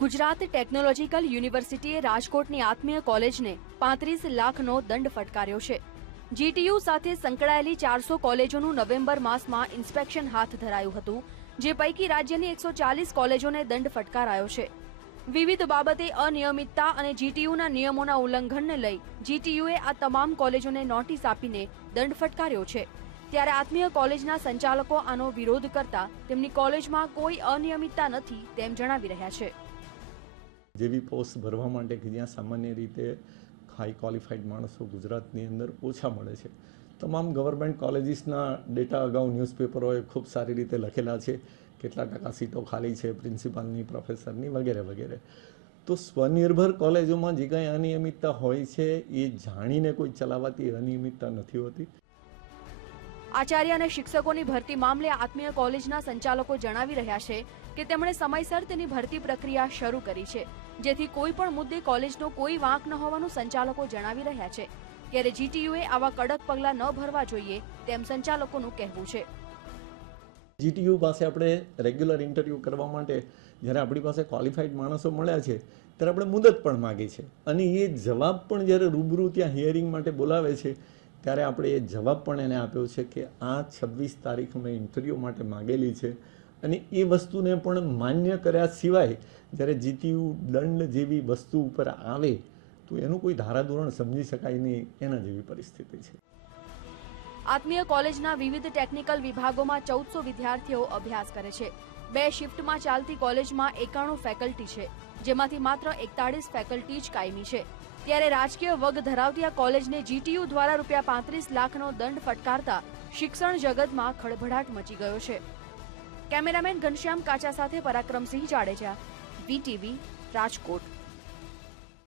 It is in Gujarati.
ગુજરાત ટેકનોલોજીકલ યુનિવર્સિટીએ રાજકોટની આત્મીય કોલેજને પાંત્રીસ લાખનો દંડ ફટકાર્યો છે. જીટીયુ સાથે સંકળાયેલી ચારસો કોલેજોનું નવેમ્બર માસમાં ઇન્સ્પેક્શન હાથ ધરાયું હતું, જે પૈકી રાજ્યની એકસો ચાલીસ કોલેજોને દંડ ફટકારાયો છે. વિવિધ બાબતે અનિયમિતતા અને જીટીયુના નિયમોના ઉલ્લંઘનને લઈ જીટીયુએ આ તમામ કોલેજોને નોટિસ આપીને દંડ ફટકાર્યો છે. ત્યારે આત્મીય કોલેજના સંચાલકો આનો વિરોધ કરતા તેમની કોલેજમાં કોઈ અનિયમિતતા નથી તેમ જણાવી રહ્યા છે. જેવી પોસ્ટ ભરવા માટે કે જ્યાં સામાન્ય રીતે હાઈ ક્વોલિફાઈડ માણસો ગુજરાતની અંદર ઓછા મળે છે. તમામ ગવર્મેન્ટ કોલેજીસના ડેટા અગાઉ ન્યૂઝપેપરોએ ખૂબ સારી રીતે લખેલા છે. કેટલા ટકા સીટો ખાલી છે પ્રિન્સિપાલની પ્રોફેસરની વગેરે વગેરે. તો સ્વનિર્ભર કોલેજોમાં જે કાંઈ અનિયમિતતા હોય છે, એ જાણીને કોઈ ચલાવાતી અનિયમિતતા નથી હોતી. આચાર્ય અને શિક્ષકોની ભરતી મામલે આત્મીય કોલેજના સંચાલકો જણાવી રહ્યા છે કે તેમણે સમયસર તેની ભરતી પ્રક્રિયા શરૂ કરી છે, જેથી કોઈ પણ મુદ્દે કોલેજનો કોઈ વાંક ન હોવાનું સંચાલકો જણાવી રહ્યા છે. ત્યારે જીટીયુએ આવા કડક પગલાં ન ભરવા જોઈએ તેમ સંચાલકોનું કહેવું છે. જીટીયુ પાસે આપણે રેગ્યુલર ઇન્ટરવ્યૂ કરવા માટે જ્યારે આપણી પાસે ક્વોલિફાઈડ માણસો મળ્યા છે, ત્યારે આપણે મુદત પણ માગી છે. અને એ જવાબ પણ જ્યારે રૂબરૂ ત્યાં હિયરિંગ માટે બોલાવે છે ત્યારે આપણે એ જવાબ પણ એને આપ્યો છે કે આ છવ્વીસ તારીખ મેં ઇન્ટરવ્યૂ માટે માગેલી છે અને એ વસ્તુને પણ માન્ય કર્યા સિવાય જ્યારે જીટીયુ દંડ જેવી વસ્તુ ઉપર આવે, તો એનું કોઈ ધારાધોરણ સમજી શકાય નહીં એના જેવી પરિસ્થિતિ છે. આત્મીય કોલેજના વિવિધ ટેકનિકલ વિભાગોમાં ચૌદસો વિદ્યાર્થીઓ અભ્યાસ કરે છે. બે શિફ્ટમાં ચાલતી કોલેજમાં એકાણું ફેકલ્ટી છે, જેમાંથી માત્ર એકતાળીસ ફેકલ્ટી જ કાયમી છે. ત્યારે રાજકીય વગ ધરાવતી આ કોલેજને જીટીયુ દ્વારા રૂપિયા પાંત્રીસ લાખનો દંડ ફટકારતા શિક્ષણ જગતમાં ખળભળાટ મચી ગયો છે. કેમેરામેન ઘનશ્યામ કાચા સાથે પરાક્રમસિંહ જાડેજા વીટીવી રાજકોટ.